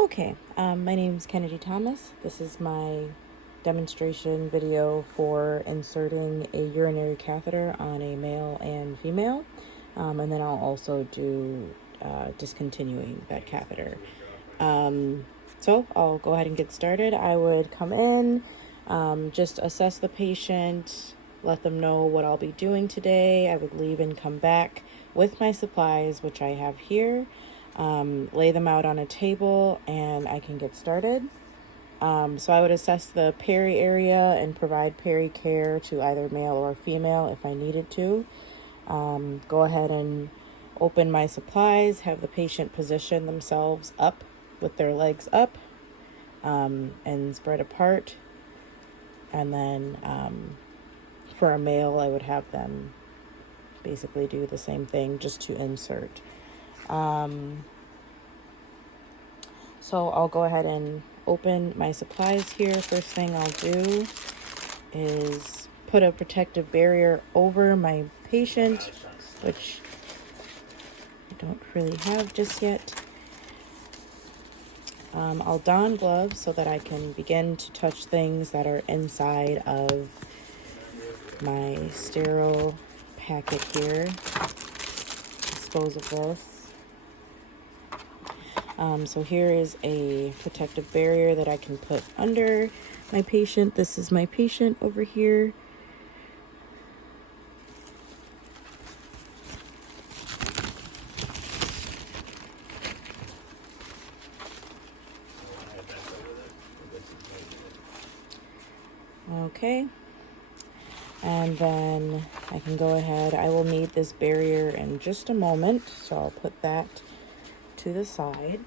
Okay, my name is Kennedy Thomas. This is my demonstration video for inserting a urinary catheter on a male and female, and then I'll also do discontinuing that catheter. So I'll go ahead and get started. I would come in, just assess the patient, let them know what I'll be doing today. I would leave and come back with my supplies, which I have here. Lay them out on a table and I can get started. So I would assess the peri area and provide peri care to either male or female if I needed to. Go ahead and open my supplies, have the patient position themselves up with their legs up and spread apart. And then for a male, I would have them basically do the same thing just to insert. So I'll go ahead and open my supplies here. First thing I'll do is put a protective barrier over my patient, which I don't really have just yet. I'll don gloves so that I can begin to touch things that are inside of my sterile packet here. Dispose of this. So here is a protective barrier that I can put under my patient. This is my patient over here. Okay. And then I can go ahead. I will need this barrier in just a moment, so I'll put that to the side.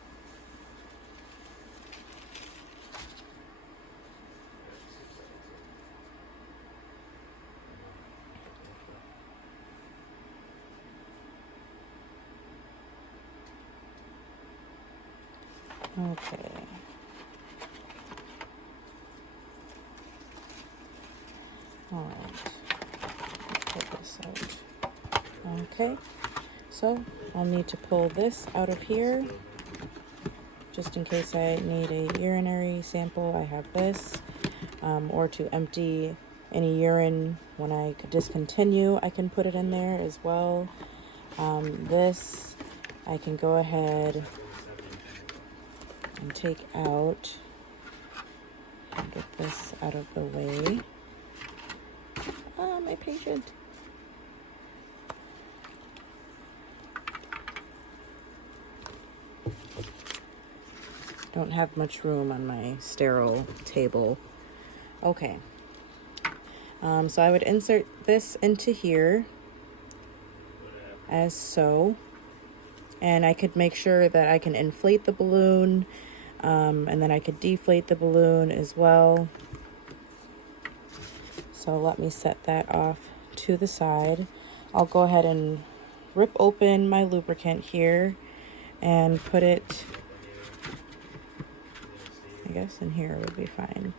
Okay. All right. Pull this out. Okay. So I'll need to pull this out of here. Just in case I need a urinary sample, I have this. Or to empty any urine when I discontinue, I can put it in there as well. This I can go ahead and take out. Get this out of the way. My patient. Don't have much room on my sterile table. Okay. So I would insert this into here as so. And I could make sure that I can inflate the balloon, and then I could deflate the balloon as well. So let me set that off to the side. I'll go ahead and rip open my lubricant here and put it, I guess in here would be fine.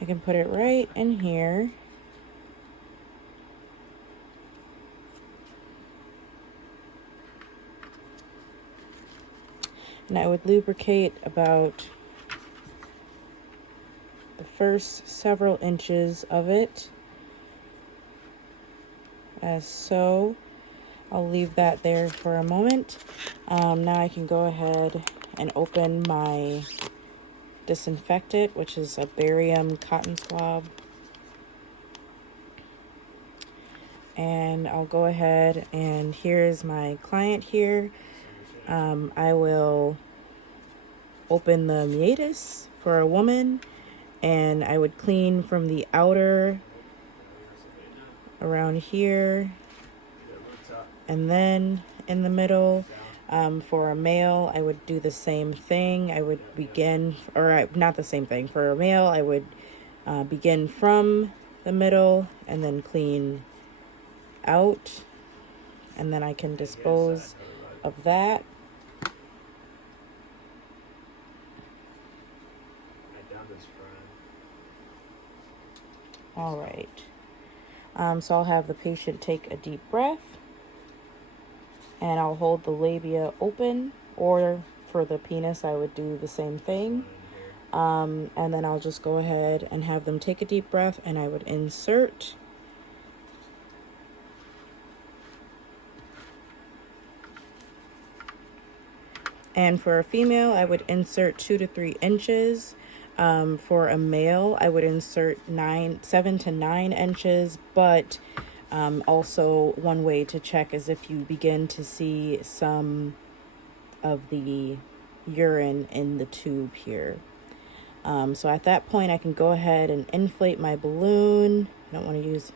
I can put it right in here. And I would lubricate about the first several inches of it, as so. I'll leave that there for a moment. Now I can go ahead and open my disinfectant, which is a barium cotton swab. And I'll go ahead and here's my client here. I will open the meatus for a woman, and I would clean from the outer around here, and then in the middle. For a male, I would do the same thing. I would begin, not the same thing. For a male, I would begin from the middle and then clean out, and then I can dispose of that. All right. So I'll have the patient take a deep breath, and I'll hold the labia open or for the penis, I would do the same thing. And then I'll just go ahead and have them take a deep breath, and I would insert. And for a female, I would insert 2 to 3 inches. For a male, I would insert 7 to 9 inches. But also, one way to check is if you begin to see some of the urine in the tube here. So at that point, I can go ahead and inflate my balloon. I don't want to use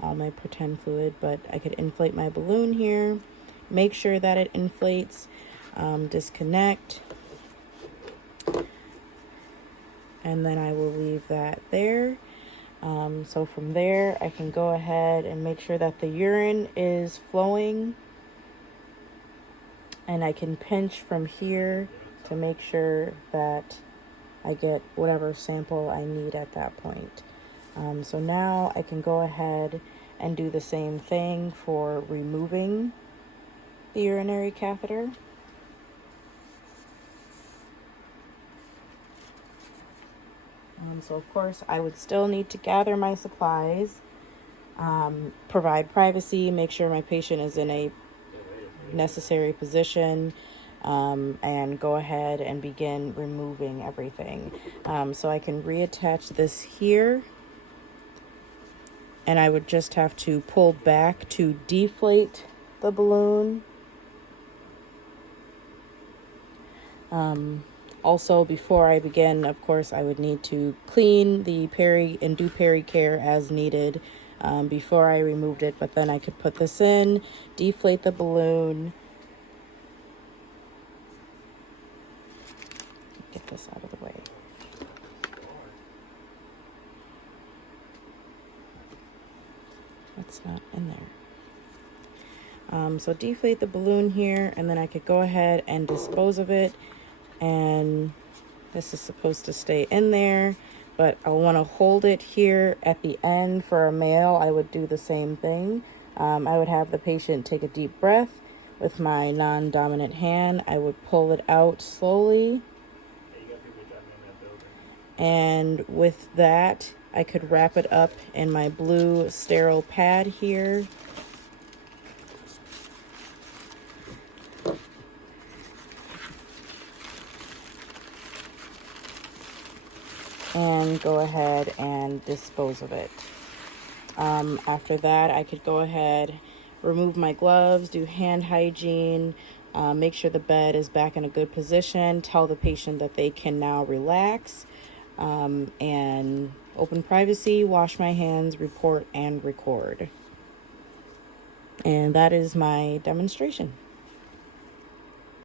all my pretend fluid, but I could inflate my balloon here. Make sure that it inflates. Disconnect, and then I will leave that there. So from there, I can go ahead and make sure that the urine is flowing, and I can pinch from here to make sure that I get whatever sample I need at that point. So now I can go ahead and do the same thing for removing the urinary catheter. So of course I would still need to gather my supplies, provide privacy, make sure my patient is in a necessary position, and go ahead and begin removing everything. So I can reattach this here, and I would just have to pull back to deflate the balloon. Also, before I begin, of course, I would need to clean the peri and do peri care as needed before I removed it. But then I could put this in, deflate the balloon. Get this out of the way. That's not in there. So deflate the balloon here, and then I could go ahead and dispose of it. And this is supposed to stay in there, but I want to hold it here at the end. For a male, I would do the same thing. I would have the patient take a deep breath. With my non-dominant hand, I would pull it out slowly. And with that, I could wrap it up in my blue sterile pad here. And go ahead and dispose of it. After that, I could go ahead, remove my gloves, do hand hygiene, make sure the bed is back in a good position, tell the patient that they can now relax, and open privacy, wash my hands, report, and record. And that is my demonstration.